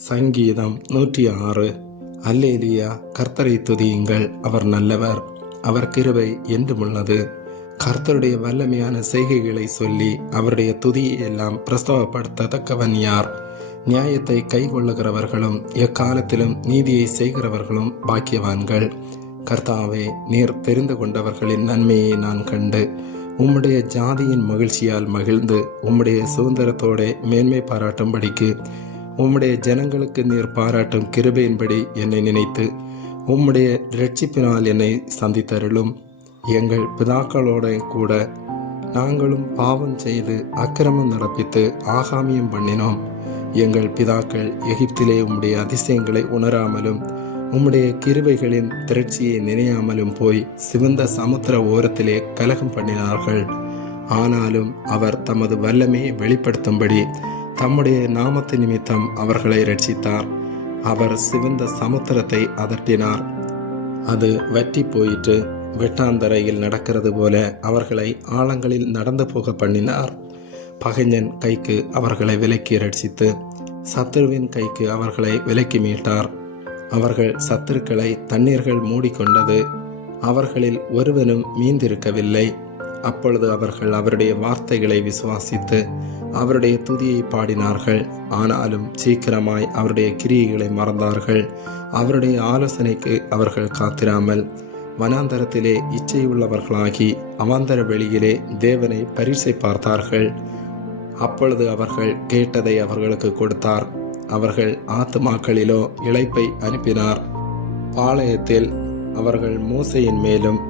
சங்கீதம் 106. அல்லேலூயா. கர்த்தரை துதியுங்கள், அவர் நல்லவர், அவர் கிருபை என்றுமுள்ளது. கர்த்தருடைய வல்லமையான செய்கைகளை சொல்லி அவருடைய துதியை எல்லாம் பிரஸ்தவப்படுத்தத்தக்கவன் யார்? நியாயத்தை கைக்கொள்ளுகிறவர்களும் எக்காலத்திலும் நீதியை செய்கிறவர்களும் பாக்கியவான்கள். கர்த்தாவே, நீர் தெரிந்து கொண்டவர்களின் நன்மையை நான் கண்டு உம்முடைய ஜாதியின் மகிழ்ச்சியால் மகிழ்ந்து உம்முடைய சுதந்திரத்தோட மேன்மை பாராட்டும்படிக்கு உம்முடைய ஜனங்களுக்கு நீர் பாராட்டும் கிருபையின்படி என்னை நினைத்து உம்முடைய இரட்சிப்பினால் என்னை சந்தித்தருளும். எங்கள் பிதாக்களோட கூட நாங்களும் பாவம் செய்து அக்கிரமம் நடப்பித்து ஆகாமியம் பண்ணினோம். எங்கள் பிதாக்கள் எகிப்திலே உம்முடைய அதிசயங்களை உணராமலும் உம்முடைய கிருபைகளின் திரட்சியை நினையாமலும் போய் சிவந்த சமுத்திர ஓரத்திலே கலகம் பண்ணினார்கள். ஆனாலும் அவர் தமது வல்லமையை வெளிப்படுத்தும்படி தம்முடைய நாமத்து நிமித்தம் அவர்களை ரட்சித்தார். அவர் சிவந்த சமுத்திரத்தை அதட்டினார், அது வற்றி போயிற்று. வெட்டாந்தரையில் நடக்கிறது போல அவர்களை ஆழங்களில் நடந்து போக பண்ணினார். பகைஞன் கைக்கு அவர்களை விலக்கி ரட்சித்து சத்துருவின் கைக்கு அவர்களை விலக்கி மீட்டார். அவர்கள் சத்துருக்களை தண்ணீர்கள் மூடிக்கொண்டது, அவர்களில் ஒருவனும் மீந்திருக்கவில்லை. அப்பொழுது அவர்கள் அவருடைய வார்த்தைகளை விசுவாசித்து அவருடைய துதியை பாடினார்கள். ஆனாலும் சீக்கிரமாய் அவருடைய கிரியைகளை மறந்தார்கள். அவருடைய ஆலோசனைக்கு அவர்கள் காத்திராமல் வனாந்தரத்திலே இச்சையுள்ளவர்களாகி அவாந்தர வெளியிலே தேவனை பரீட்சை பார்த்தார்கள். அப்பொழுது அவர்கள் கேட்டதை அவர்களுக்கு கொடுத்தார். அவர்கள் ஆத்துமாக்களிலோ இளைப்பை அனுப்பினார். பாளையத்தில் அவர்கள் மோசையின் மேலும்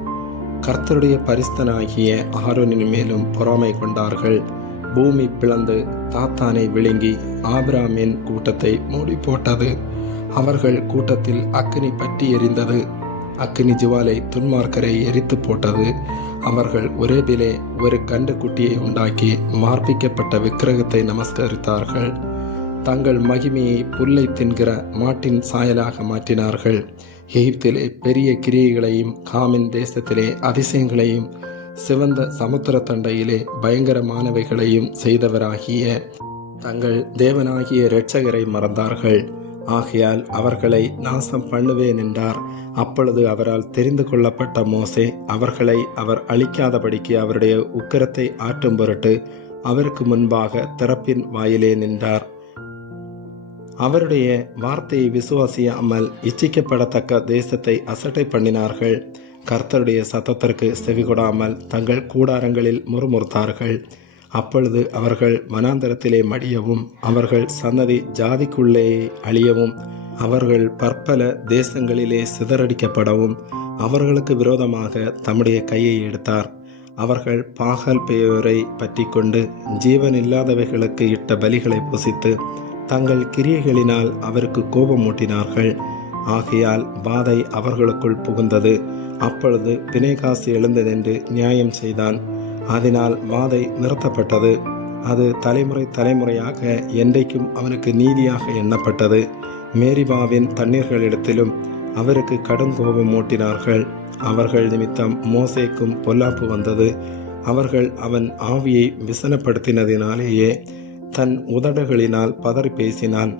கர்த்தருடைய பரிசுத்தனாகிய ஆரோனின் மேலும் பொறாமை கொண்டார்கள். பூமி பிளந்து தாத்தானை விழுங்கி ஆபிராமின் கூட்டத்தை மூடி போட்டது. அவர்கள் கூட்டத்தில் அக்கினி பற்றி எரிந்தது. அக்கினி ஜுவாலை துன்மார்க்கரை எரித்து போட்டது. அவர்கள் ஒரேபிலே ஒரு கண்டு குட்டியை உண்டாக்கி மார்பிக்கப்பட்ட விக்கிரகத்தை நமஸ்கரித்தார்கள். தங்கள் மகிமையை புல்லை தின்கிற மாட்டின் சாயலாக மாற்றினார்கள். எகிப்திலே பெரிய கிரியைகளையும் காமின் தேசத்திலே அதிசயங்களையும் சிவந்த சமுத்திர தண்டையிலே பயங்கரமானவைகளையும் செய்தவராகிய தங்கள் தேவனாகிய இரட்சகரை மறந்தார்கள். ஆகையால் அவர்களை நாசம் பண்ணுவேன் என்றார். அப்பொழுது அவரால் தெரிந்து கொள்ளப்பட்ட மோசே அவர்களை அவர் அழிக்காதபடிக்கு அவருடைய உக்கிரத்தை ஆற்றும் பொருட்டு அவருக்கு முன்பாக திறப்பின் வாயிலே நின்றார். அவருடைய வார்த்தையை விசுவாசியாமல் இச்சிக்கப்படத்தக்க தேசத்தை அசட்டை பண்ணினார்கள். கர்த்தருடைய சத்தத்திற்கு செவிகொடாமல் தங்கள் கூடாரங்களில் முறுமுறுத்தார்கள். அப்பொழுது அவர்கள் வனாந்தரத்திலே மடியவும் அவர்கள் சன்னதி ஜாதிக்குள்ளேயே அழியவும் அவர்கள் பற்பல தேசங்களிலே சிதறடிக்கப்படவும் அவர்களுக்கு விரோதமாக தம்முடைய கையை எடுத்தார். அவர்கள் பாகால் பெயோரை பற்றி கொண்டு ஜீவனில்லாதவைகளுக்கு இட்ட பலிகளை புசித்து தங்கள் கிரியைகளினால் அவருக்கு கோபமூட்டினார்கள். ஆகையால் வாதை அவர்களுக்குள் புகுந்தது. அப்பொழுது பினேகாசு எழுந்து நின்று நியாயம் செய்தான். அதனால் வாதை நிறுத்தப்பட்டது. அது தலைமுறை தலைமுறையாக என்றைக்கும் அவனுக்கு நீதியாக எண்ணப்பட்டது. மேரிபாவின் தண்ணீர்களிடத்திலும் அவருக்கு கடும் கோபம் மூட்டினார்கள். அவர்கள் நிமித்தம் மோசேக்கும் பொல்லாப்பு வந்தது. அவர்கள் அவன் ஆவியை விசனப்படுத்தினதினாலேயே தன் உதடுகளினால் பதறி பேசினான்.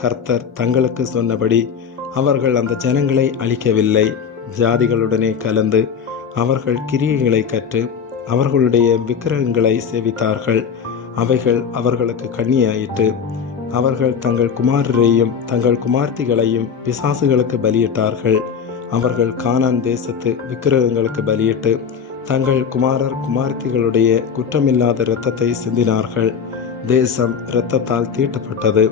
கர்த்தர் தங்களுக்கு சொன்னபடி அவர்கள் அந்த ஜனங்களை அழிக்கவில்லை. ஜாதிகளுடனே கலந்து அவர்கள் கிரியைகளை கற்று அவர்களுடைய விக்கிரகங்களை சேவித்தார்கள். அவைகள் அவர்களுக்கு கண்ணியாயிற்று. அவர்கள் தங்கள் குமாரரையும் தங்கள் குமார்த்திகளையும் பிசாசுகளுக்கு பலியிட்டார்கள். அவர்கள் கானான் தேசத்து விக்கிரகங்களுக்கு பலியிட்டு தங்கள் குமாரர் குமார்த்திகளுடைய குற்றமில்லாத இரத்தத்தை சிந்தினார்கள். தேசம் இரத்தத்தால் தீட்டப்பட்டது.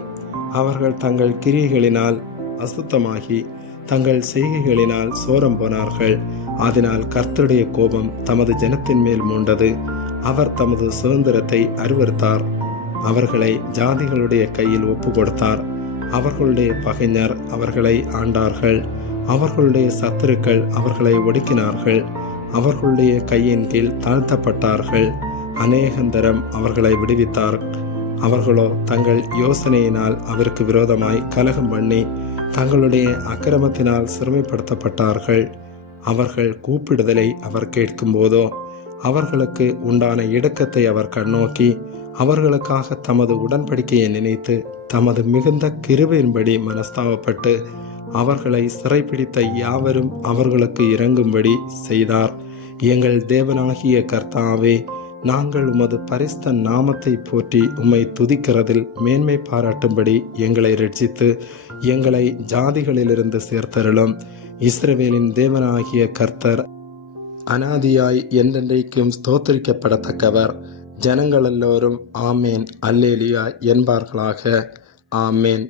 அவர்கள் தங்கள் கிரியைகளினால் அசுத்தமாகி தங்கள் செய்கைகளினால் சோரம் போனார்கள். அதனால் கர்த்தருடைய கோபம் தமது ஜனத்தின் மேல் மூண்டது. அவர் தமது சுதந்திரத்தை அருவருத்தார். அவர்களை ஜாதிகளுடைய கையில் ஒப்பு கொடுத்தார். அவர்களுடைய பகைஞர் அவர்களை ஆண்டார்கள். அவர்களுடைய சத்துருக்கள் அவர்களை ஒடுக்கினார்கள். அவர்களுடைய கையின் கீழ் தாழ்த்தப்பட்டார்கள். அநேகந்தரம் அவர்களை விடுவித்தார். அவர்களோ தங்கள் யோசனையினால் அவருக்கு விரோதமாய் கலகம் பண்ணி தங்களுடைய அக்கிரமத்தினால் சிறுமைப்படுத்தப்பட்டார்கள். அவர்கள் கூப்பிடுதலை அவர் கேட்கும் போதோ அவர்களுக்கு உண்டான இடுக்கத்தை அவர் கண்ணோக்கி அவர்களுக்காக தமது உடன்படிக்கையை நினைத்து தமது மிகுந்த கிருபையின்படி மனஸ்தாபப்பட்டு அவர்களை சிறைப்பிடித்த யாவரும் அவர்களுக்கு இறங்கும்படி செய்தார். எங்கள் தேவனாகிய கர்த்தாவே, நாங்கள் உமது பரிசுத்த நாமத்தை போற்றி உம்மை துதிக்கிறதில் மேன்மை பாராட்டும்படி எங்களை இரட்சித்து எங்களை ஜாதிகளிலிருந்து சேர்த்தருளும். இஸ்ரவேலின் தேவனாகிய கர்த்தர் அனாதியாய் என்றென்றைக்கும் ஸ்தோத்திரிக்கப்படத்தக்கவர். ஜனங்கள் எல்லோரும் ஆமேன் அல்லேலியா என்பார்களாக. ஆமேன்.